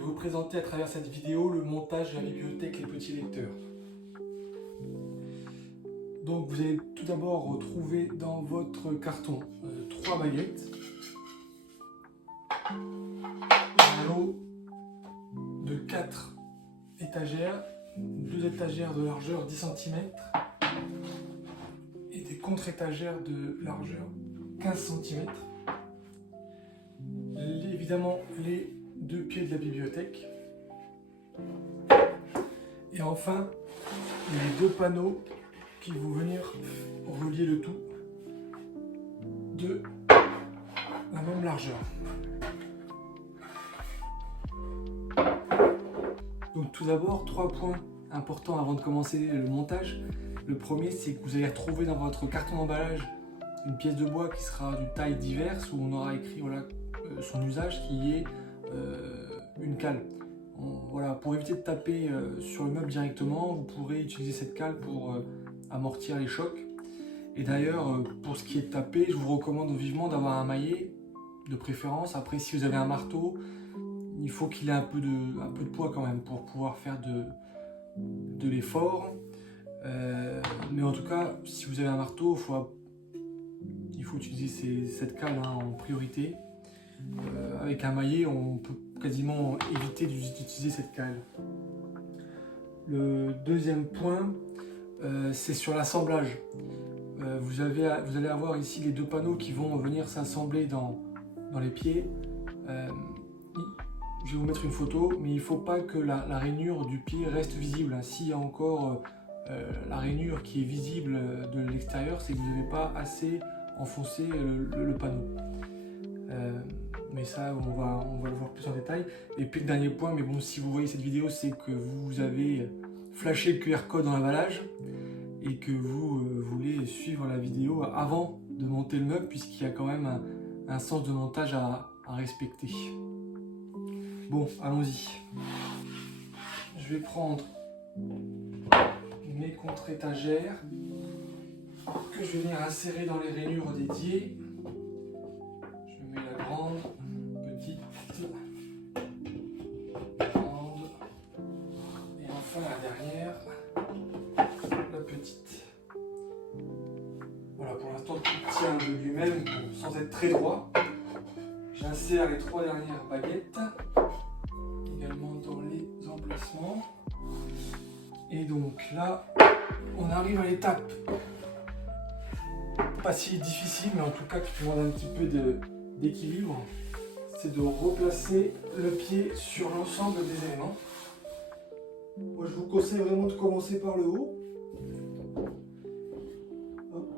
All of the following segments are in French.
vais vous présenter à travers cette vidéo le montage de la bibliothèque Les Petits Lecteurs. Donc vous allez tout d'abord retrouver dans votre carton 3 baguettes, un lot de 4 étagères, 2 étagères de largeur 10 cm et des contre-étagères de largeur 15 cm. Évidemment les 2 pieds de la bibliothèque. Et enfin les 2 panneaux qui vont venir relier le tout de la même largeur. Donc tout d'abord, 3 points importants avant de commencer le montage. Le premier, c'est que vous allez retrouver dans votre carton d'emballage une pièce de bois qui sera d'une taille diverse, où on aura écrit son usage, qui est une cale. Voilà, pour éviter de taper sur le meuble directement, vous pourrez utiliser cette cale pour amortir les chocs. Et d'ailleurs, pour ce qui est de taper, je vous recommande vivement d'avoir un maillet de préférence. Après, si vous avez un marteau, il faut qu'il ait un peu de poids quand même pour pouvoir faire de l'effort. Mais en tout cas, si vous avez un marteau, il faut utiliser cette cale en priorité. Avec un maillet, on peut quasiment éviter d'utiliser cette cale. Le deuxième point, c'est sur l'assemblage. Vous allez avoir ici les 2 panneaux qui vont venir s'assembler dans les pieds. Je vais vous mettre une photo, mais il ne faut pas que la rainure du pied reste visible. S'il y a encore la rainure qui est visible de l'extérieur, c'est que vous n'avez pas assez enfoncé le panneau. Mais ça, on va le voir plus en détail. Et puis le dernier point, mais bon, si vous voyez cette vidéo, c'est que vous avez flashé le QR code dans l'emballage et que vous voulez suivre la vidéo avant de monter le meuble, puisqu'il y a quand même un sens de montage à respecter. Bon, allons-y. Je vais prendre mes contre-étagères que je vais venir insérer dans les rainures dédiées. Je mets la grande, petite, grande, et enfin la dernière, la petite. Voilà, pour l'instant tout tient de lui-même sans être très droit. J'insère les 3 dernières baguettes également dans les emplacements. Et donc là, on arrive à l'étape pas si difficile, mais en tout cas qui demande un petit peu d'équilibre. C'est de replacer le pied sur l'ensemble des éléments. Moi, je vous conseille vraiment de commencer par le haut. Hop.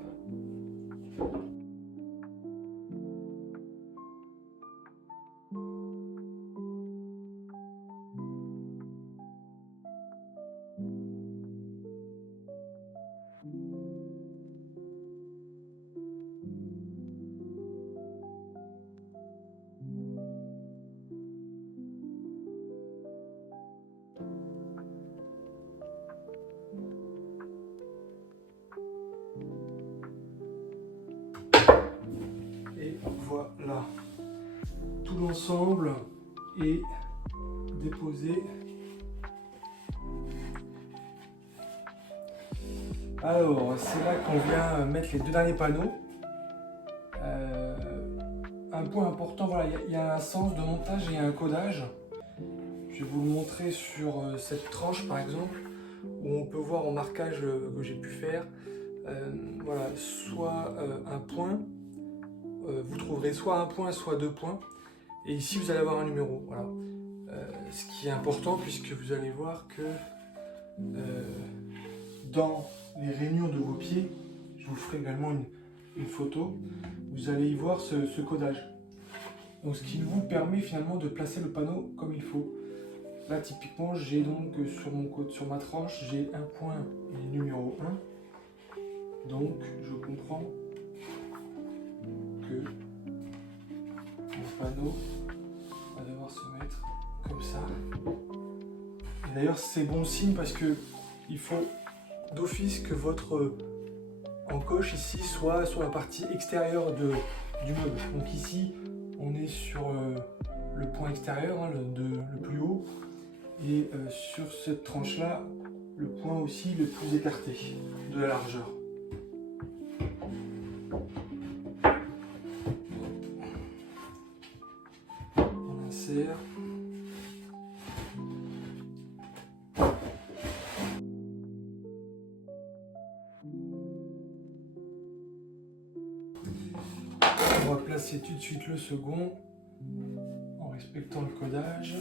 Et voilà, tout l'ensemble est déposé. Alors, c'est là qu'on vient mettre les 2 derniers panneaux. Un point important, voilà, il y a un sens de montage et un codage. Je vais vous le montrer sur cette tranche par exemple, où on peut voir en marquage que j'ai pu faire. Voilà, soit un point, vous trouverez soit un point, soit 2 points. Et ici, vous allez avoir un numéro. Voilà. Ce qui est important, puisque vous allez voir que dans les rainures de vos pieds, je vous ferai également une photo, vous allez y voir ce codage. Donc, ce qui vous permet finalement de placer le panneau comme il faut. Là, typiquement, j'ai donc sur ma tranche, j'ai un point et numéro 1. Donc, je comprends que mon panneau va devoir se mettre comme ça. Et d'ailleurs, c'est bon signe parce que il faut d'office que votre encoche ici soit sur la partie extérieure du meuble. Donc ici, on est sur le point extérieur, le plus haut, Et sur cette tranche-là, le point aussi le plus écarté de la largeur. On insère. On va placer tout de suite le second en respectant le codage.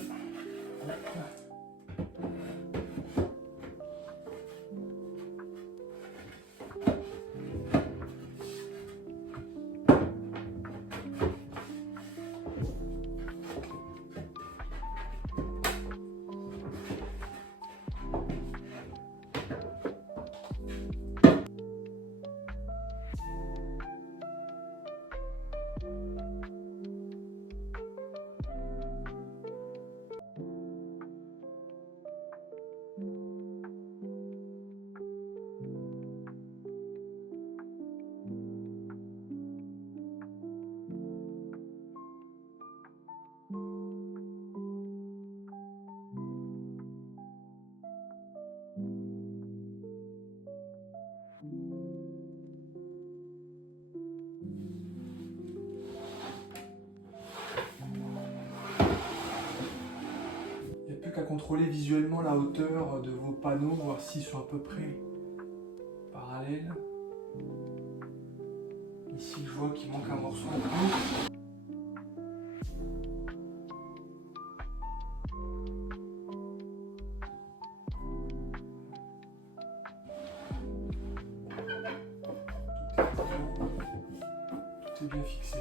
Qu'à contrôler visuellement la hauteur de vos panneaux, voir s'ils sont à peu près parallèles. Ici, je vois qu'il manque un morceau en plus. Tout est bien fixé.